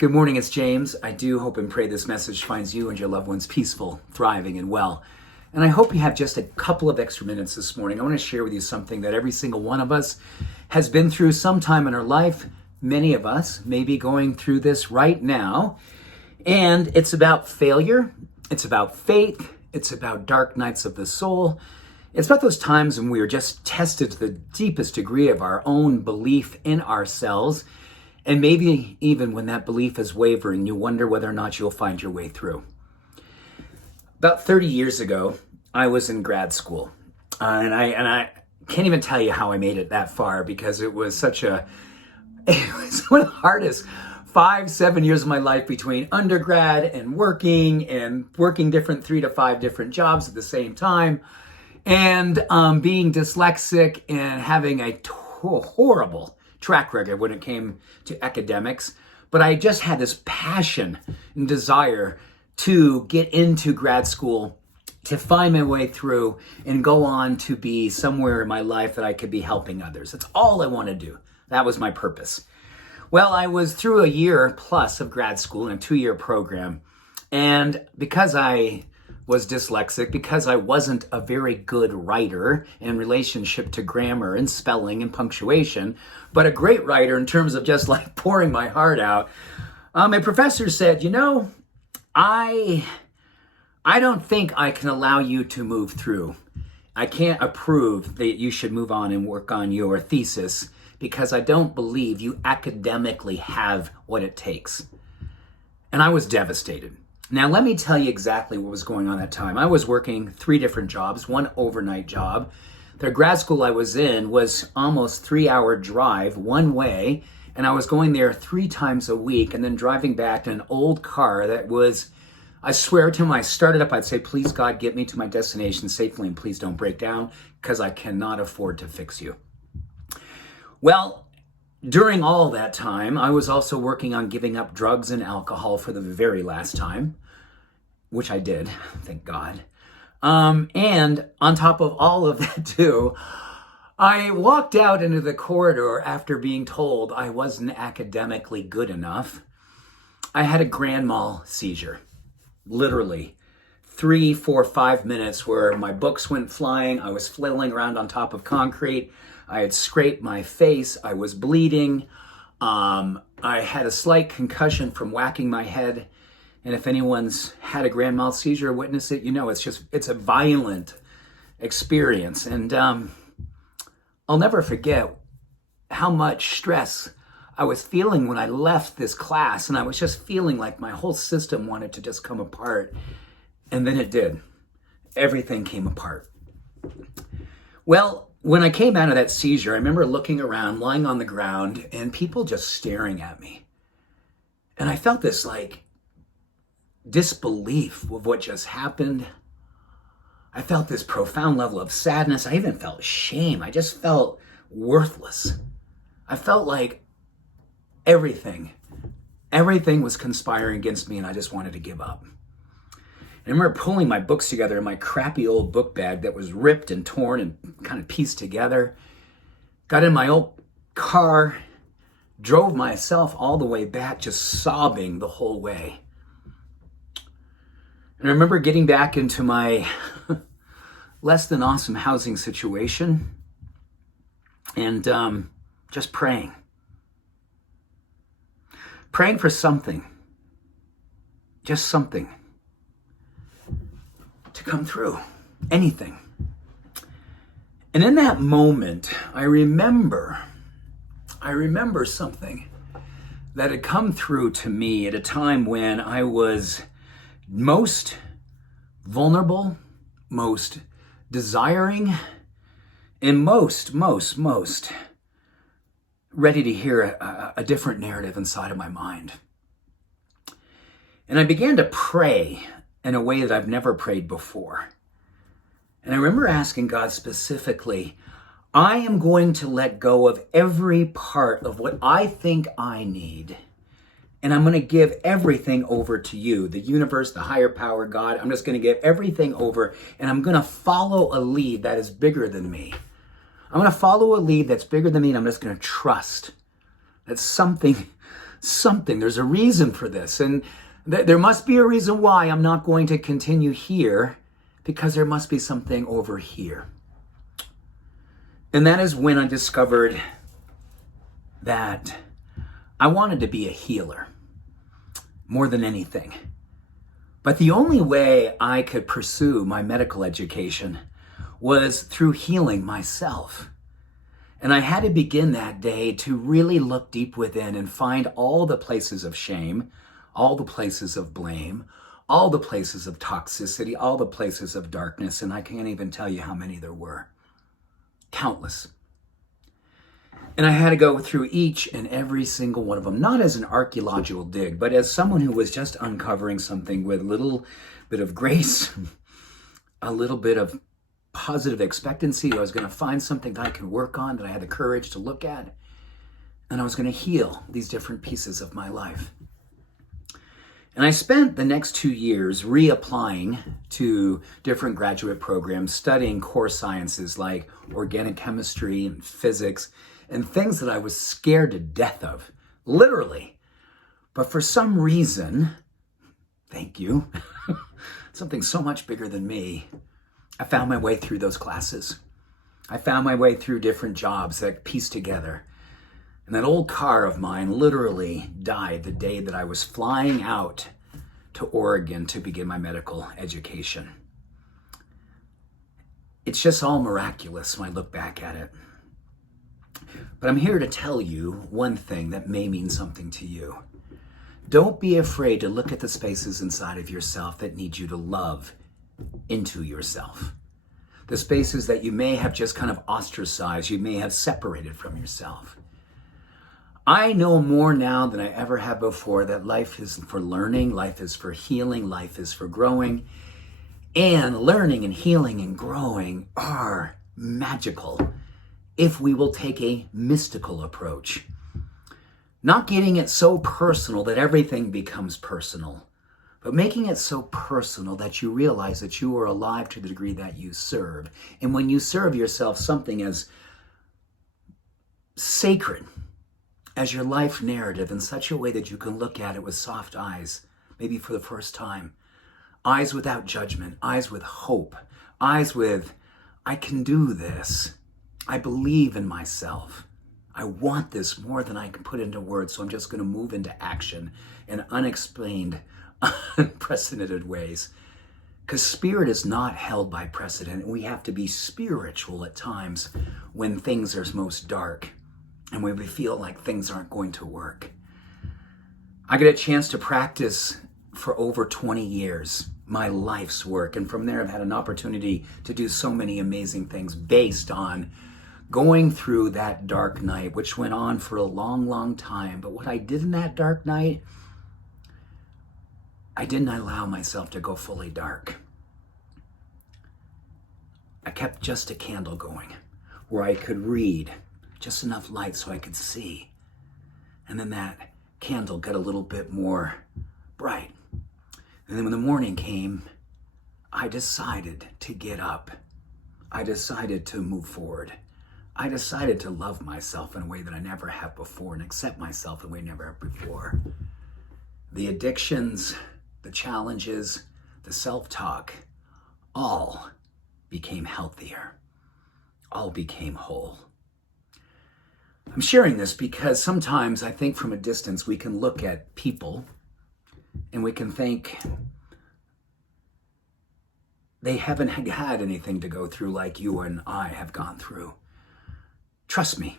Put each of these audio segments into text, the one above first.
Good morning, it's James. I do hope and pray this message finds you and your loved ones peaceful, thriving, and well. And I hope you have just a couple of extra minutes this morning. I want to share with you something that every single one of us has been through sometime in our life. Many of us may be going through this right now. And it's about failure. It's about faith. It's about dark nights of the soul. It's about those times when we are just tested to the deepest degree of our own belief in ourselves. And maybe even when that belief is wavering, you wonder whether or not you'll find your way through. About 30 years ago, I was in grad school. And I can't even tell you how I made it that far because it was one of the hardest 5-7 years of my life between undergrad and working different 3 to 5 different jobs at the same time. And being dyslexic and having a horrible track record when it came to academics, but I just had this passion and desire to get into grad school, to find my way through and go on to be somewhere in my life that I could be helping others. That's all I want to do. That was my purpose. Well, I was through a year plus of grad school in a 2-year program, and because I was dyslexic, because I wasn't a very good writer in relationship to grammar and spelling and punctuation, but a great writer in terms of just like pouring my heart out, my professor said, I don't think I can allow you to move through. I can't approve that you should move on and work on your thesis because I don't believe you academically have what it takes. And I was devastated. Now, let me tell you exactly what was going on that time. I was working 3 different jobs, one overnight job. The grad school I was in was almost 3-hour drive one way, and I was going there 3 times a week and then driving back in an old car that was, I swear to him, I started up, I'd say, please God, get me to my destination safely and please don't break down because I cannot afford to fix you. Well, during all that time, I was also working on giving up drugs and alcohol for the very last time, which I did, thank God. And on top of all of that too, I walked out into the corridor after being told I wasn't academically good enough. I had a grand mal seizure, literally 3, 4, 5 minutes where my books went flying. I was flailing around on top of concrete. I had scraped my face. I was bleeding. I had a slight concussion from whacking my head. And if anyone's had a grand mal seizure or witnessed it, it's a violent experience. And I'll never forget how much stress I was feeling when I left this class. And I was just feeling like my whole system wanted to just come apart. And then it did. Everything came apart. Well, when I came out of that seizure, I remember looking around, lying on the ground, and people just staring at me. And I felt this disbelief of what just happened. I felt this profound level of sadness. I even felt shame. I just felt worthless. I felt like everything was conspiring against me, and I just wanted to give up. I remember pulling my books together in my crappy old book bag that was ripped and torn and kind of pieced together. Got in my old car, drove myself all the way back, just sobbing the whole way. And I remember getting back into my less than awesome housing situation and just praying. Praying for something. Just something. To come through, anything. And in that moment, I remember something that had come through to me at a time when I was most vulnerable, most desiring, and most ready to hear a different narrative inside of my mind. And I began to pray in a way that I've never prayed before. And I remember asking God specifically, I am going to let go of every part of what I think I need. And I'm going to give everything over to you, the universe, the higher power, God. I'm just going to give everything over, and I'm going to follow a lead that is bigger than me. I'm going to follow a lead that's bigger than me, and I'm just going to trust that something something. There's a reason for this. And there must be a reason why I'm not going to continue here, because there must be something over here. And that is when I discovered that I wanted to be a healer more than anything. But the only way I could pursue my medical education was through healing myself. And I had to begin that day to really look deep within and find all the places of shame, all the places of blame, all the places of toxicity, all the places of darkness, and I can't even tell you how many there were. Countless. And I had to go through each and every single one of them, not as an archaeological dig, but as someone who was just uncovering something with a little bit of grace, a little bit of positive expectancy. I was going to find something that I could work on, that I had the courage to look at, and I was going to heal these different pieces of my life. And I spent the next 2 years reapplying to different graduate programs, studying core sciences like organic chemistry and physics, and things that I was scared to death of, literally. But for some reason, thank you, something so much bigger than me, I found my way through those classes. I found my way through different jobs that pieced together. And that old car of mine literally died the day that I was flying out to Oregon to begin my medical education. It's just all miraculous when I look back at it. But I'm here to tell you one thing that may mean something to you. Don't be afraid to look at the spaces inside of yourself that need you to love into yourself. The spaces that you may have just kind of ostracized, you may have separated from yourself. I know more now than I ever have before that life is for learning, life is for healing, life is for growing. And learning and healing and growing are magical if we will take a mystical approach. Not getting it so personal that everything becomes personal, but making it so personal that you realize that you are alive to the degree that you serve. And when you serve yourself something as sacred as your life narrative in such a way that you can look at it with soft eyes, maybe for the first time, eyes without judgment, eyes with hope, eyes with, I can do this. I believe in myself. I want this more than I can put into words, so I'm just going to move into action in unexplained, unprecedented ways. Because spirit is not held by precedent. We have to be spiritual at times when things are most dark and when we feel like things aren't going to work. I get a chance to practice for over 20 years, my life's work. And from there, I've had an opportunity to do so many amazing things based on going through that dark night, which went on for a long, long time. But what I did in that dark night, I didn't allow myself to go fully dark. I kept just a candle going where I could read, just enough light so I could see. And then that candle got a little bit more bright. And then when the morning came, I decided to get up. I decided to move forward. I decided to love myself in a way that I never have before and accept myself in a way I never have before. The addictions, the challenges, the self-talk, all became healthier. All became whole. I'm sharing this because sometimes I think from a distance we can look at people and we can think they haven't had anything to go through like you and I have gone through. Trust me,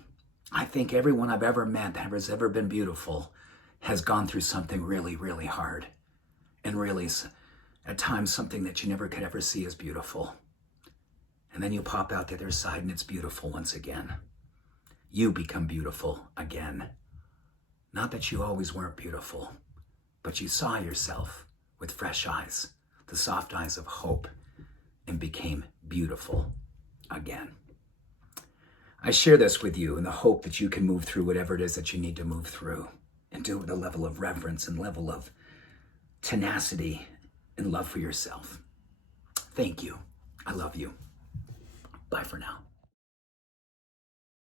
I think everyone I've ever met that has ever been beautiful has gone through something really, really hard. And really, at times, something that you never could ever see as beautiful. And then you pop out the other side and it's beautiful once again. You become beautiful again. Not that you always weren't beautiful, but you saw yourself with fresh eyes, the soft eyes of hope, and became beautiful again. I share this with you in the hope that you can move through whatever it is that you need to move through and do it with a level of reverence and level of tenacity and love for yourself. Thank you. I love you. Bye for now.